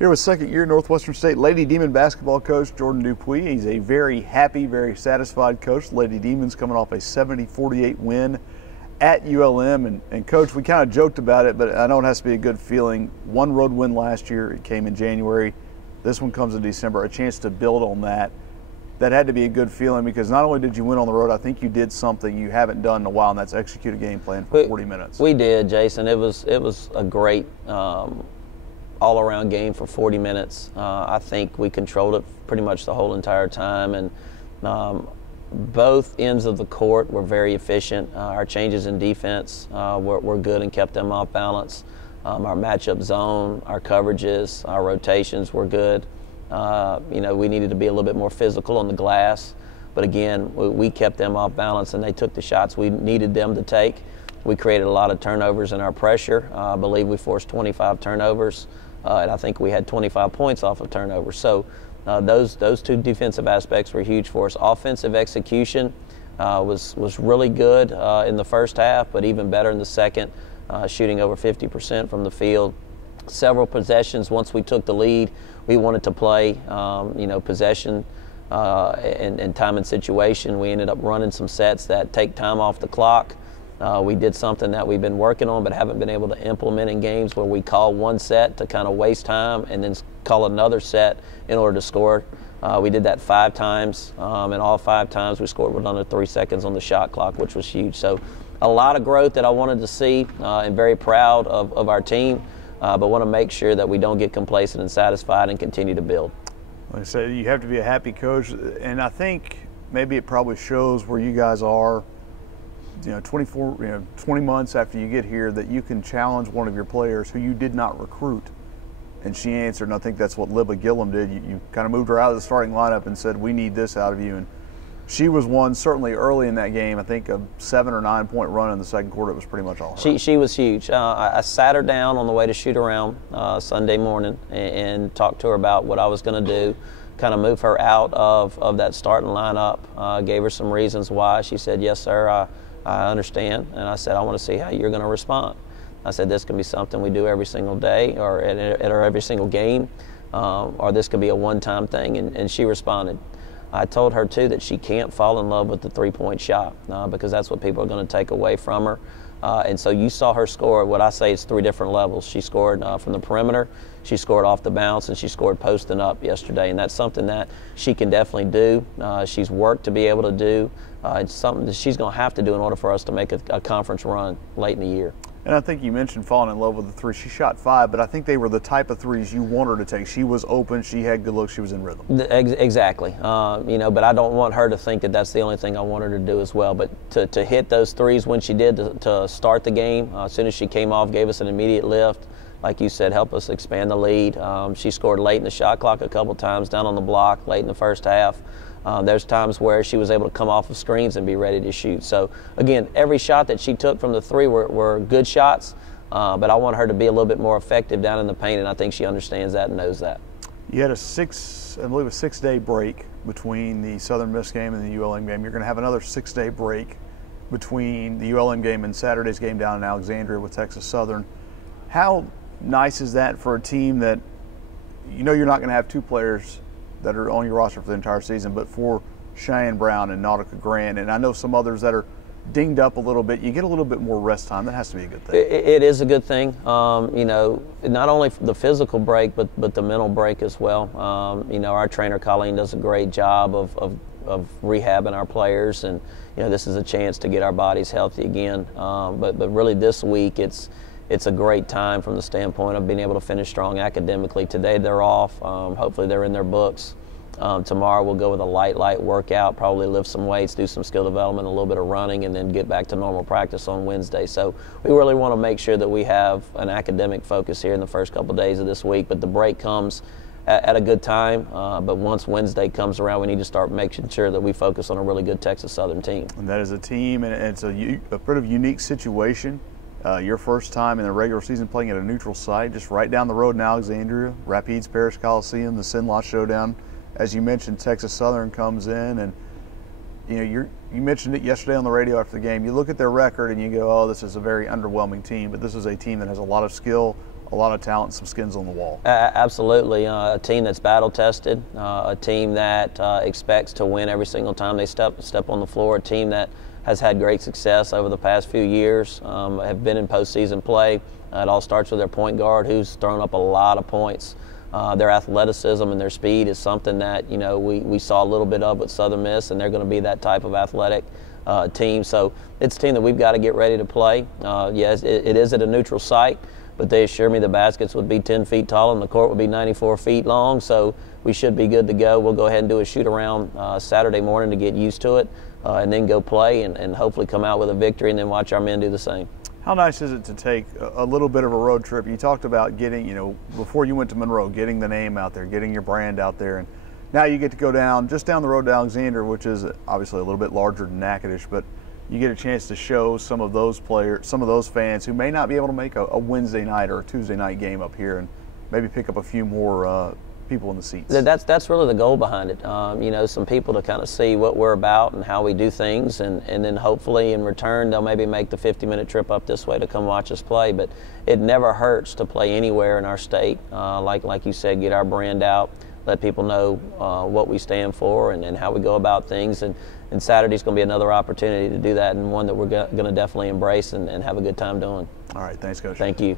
Here with second-year Northwestern State Lady Demon basketball coach Jordan Dupuy. He's a very happy, very satisfied coach. Lady Demons coming off a 70-48 win at ULM. And Coach, we kind of joked about it, but I know it has to be a good feeling. One road win last year, it came in January. This one comes in December, a chance to build on that. That had to be a good feeling because not only did you win on the road, I think you did something you haven't done in a while, and that's execute a game plan for 40 minutes. We did, Jason. It was a great all-around game for 40 minutes. I think we controlled it pretty much the whole entire time, and both ends of the court were very efficient. Our changes in defense were good and kept them off balance. Our matchup zone, our coverages, our rotations were good. We needed to be a little bit more physical on the glass, but again, we kept them off balance, and they took the shots we needed them to take. We created a lot of turnovers in our pressure. I believe we forced 25 turnovers. And I think we had 25 points off of turnovers. So those two defensive aspects were huge for us. Offensive execution was really good in the first half, but even better in the second, shooting over 50% from the field. Several possessions once we took the lead, we wanted to play, possession and time and situation. We ended up running some sets that take time off the clock. We did something that we've been working on but haven't been able to implement in games, where we call one set to kind of waste time and then call another set in order to score. We did that 5 times, and all 5 times we scored with under 3 seconds on the shot clock, which was huge. So a lot of growth that I wanted to see, and very proud of our team, but want to make sure that we don't get complacent and satisfied and continue to build. Like I said, you have to be a happy coach, and I think maybe it probably shows where you guys are. 20 months after you get here, that you can challenge one of your players who you did not recruit. And she answered, and I think that's what Lili Gilliam did. You kind of moved her out of the starting lineup and said, we need this out of you. And she was one, certainly early in that game, I think a 7 or 9 point run in the second quarter. It was pretty much all her. She was huge. I sat her down on the way to shoot around Sunday morning and talked to her about what I was going to do, kind of move her out of that starting lineup, gave her some reasons why. She said, yes, sir, I understand. And I said, I want to see how you're going to respond. I said, this can be something we do every single day or at our every single game, or this could be a one-time thing. And she responded. I told her, too, that she can't fall in love with the three-point shot because that's what people are going to take away from her. And so you saw her score what I say is 3 different levels. She scored from the perimeter, she scored off the bounce, and she scored posting up yesterday. And that's something that she can definitely do. She's worked to be able to do. It's something that she's going to have to do in order for us to make a conference run late in the year. And I think you mentioned falling in love with the 3. She shot 5, but I think they were the type of 3s you want her to take. She was open, she had good looks, she was in rhythm. Exactly. But I don't want her to think that that's the only thing I want her to do as well. But to hit those 3s when she did to start the game, as soon as she came off, gave us an immediate lift. Like you said, help us expand the lead. She scored late in the shot clock a couple times, down on the block late in the first half. There's times where she was able to come off of screens and be ready to shoot. So, again, every shot that she took from the 3 were good shots, but I want her to be a little bit more effective down in the paint, and I think she understands that and knows that. You had a 6-day break between the Southern Miss game and the ULM game. You're going to have another 6-day break between the ULM game and Saturday's game down in Alexandria with Texas Southern. How nice is that for a team that you're not going to have 2 players that are on your roster for the entire season, but for Cheyenne Brown and Nautica Grant, and I know some others that are dinged up a little bit, you get a little bit more rest time. That has to be a good thing. It is a good thing. Not only the physical break, but the mental break as well. Our trainer Colleen does a great job of rehabbing our players, and this is a chance to get our bodies healthy again. But really this week it's a great time from the standpoint of being able to finish strong academically. Today they're off. Hopefully they're in their books. Tomorrow we'll go with a light workout, probably lift some weights, do some skill development, a little bit of running, and then get back to normal practice on Wednesday. So we really want to make sure that we have an academic focus here in the first couple of days of this week. But the break comes at a good time. But once Wednesday comes around, we need to start making sure that we focus on a really good Texas Southern team. And that is a team, and it's a bit of a unique situation. Your first time in the regular season playing at a neutral site, just right down the road in Alexandria, Rapides Parish Coliseum, the Cenla Showdown. As you mentioned, Texas Southern comes in, and you mentioned it yesterday on the radio after the game. You look at their record and you go, oh, this is a very underwhelming team, but this is a team that has a lot of skill, a lot of talent, some skins on the wall. Absolutely. A team that's battle-tested, a team that expects to win every single time they step on the floor, a team that has had great success over the past few years, have been in postseason play. It all starts with their point guard, who's thrown up a lot of points. Their athleticism and their speed is something that we saw a little bit of with Southern Miss, and they're going to be that type of athletic team. So it's a team that we've got to get ready to play. Yes, it is at a neutral site, but they assure me the baskets would be 10 feet tall and the court would be 94 feet long, so we should be good to go. We'll go ahead and do a shoot around Saturday morning to get used to it, and then go play and hopefully come out with a victory and then watch our men do the same. How nice is it to take a little bit of a road trip? You talked about getting, before you went to Monroe, getting the name out there, getting your brand out there, and now you get to go just down the road to Alexandria, which is obviously a little bit larger than Natchitoches, but you get a chance to show some of those players, some of those fans who may not be able to make a Wednesday night or a Tuesday night game up here, and maybe pick up a few more people in the seats. That's really the goal behind it. Some people to kind of see what we're about and how we do things, and then hopefully in return they'll maybe make the 50-minute trip up this way to come watch us play. But it never hurts to play anywhere in our state. Like you said, get our brand out, let people know what we stand for and how we go about things. And Saturday's going to be another opportunity to do that, and one that we're going to definitely embrace and have a good time doing. All right, thanks, Coach. Thank you.